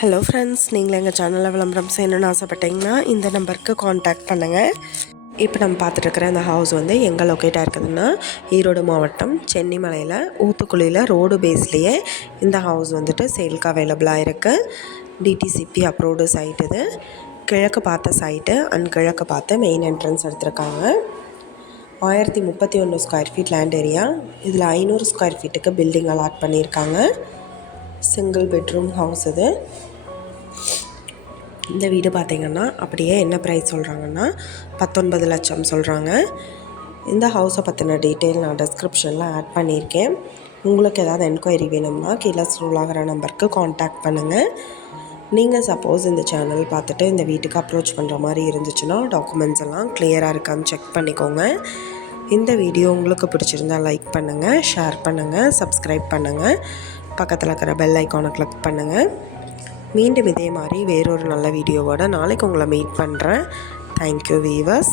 Hello friends, நீங்கள் எங்கள் சேனலில் விளம்பரம் செய்யணும்னு ஆசைப்பட்டீங்கன்னா இந்த நம்பருக்கு காண்டாக்ட் பண்ணுங்கள். இப்போ நம்ம பார்த்துட்ருக்கிற இந்த ஹவுஸ் வந்து எங்கே லொக்கேட்டாக இருக்குதுன்னா ஈரோடு மாவட்டம் சென்னிமலையில் ஊத்துக்குளியில் ரோடு பேஸ்லேயே இந்த ஹவுஸ் வந்துட்டு சேலுக்கு அவைலபிளாக இருக்குது. டிடிசிபி அப்ரூவ்டு சைட் இது. கிழக்கு பார்த்த சைட்டு அண்ட் கிழக்கு பார்த்து மெயின் என்ட்ரன்ஸ் எடுத்திருக்காங்க. 1031 ஸ்கொயர் ஃபீட் லேண்ட் ஏரியா. இதில் 500 ஸ்கொயர் ஃபீட்டுக்கு பில்டிங் அலாட் பண்ணியிருக்காங்க. சிங்கிள் பெட்ரூம் ஹவுஸ் இது. இந்த வீடு பார்த்திங்கன்னா அப்படியே என்ன ப்ரைஸ் சொல்கிறாங்கன்னா 19 லட்சம் சொல்கிறாங்க. இந்த ஹவுஸை பற்றின டீட்டெயில் நான் டிஸ்கிரிப்ஷனில் ஆட் பண்ணியிருக்கேன். உங்களுக்கு ஏதாவது என்கொயரி வேணும்னா கீழே ஸ்க்ரோல் ஆகிற நம்பருக்கு காண்டாக்ட் பண்ணுங்கள். நீங்கள் சப்போஸ் இந்த சேனல் பார்த்துட்டு இந்த வீட்டுக்கு அப்ரோச் பண்ணுற மாதிரி இருந்துச்சுன்னா டாக்குமெண்ட்ஸ் எல்லாம் கிளியராக இருக்கான்னு செக் பண்ணிக்கோங்க. இந்த வீடியோ உங்களுக்கு பிடிச்சிருந்தால் லைக் பண்ணுங்கள், ஷேர் பண்ணுங்கள், சப்ஸ்கிரைப் பண்ணுங்கள், பக்கத்தில் இருக்கிற பெல் ஐக்கானை கிளிக் பண்ணுங்கள். மீண்டும் இதே மாதிரி வேறொரு நல்ல வீடியோவோட நாளைக்கு உங்களை மீட் பண்ணுறேன். Thank you viewers.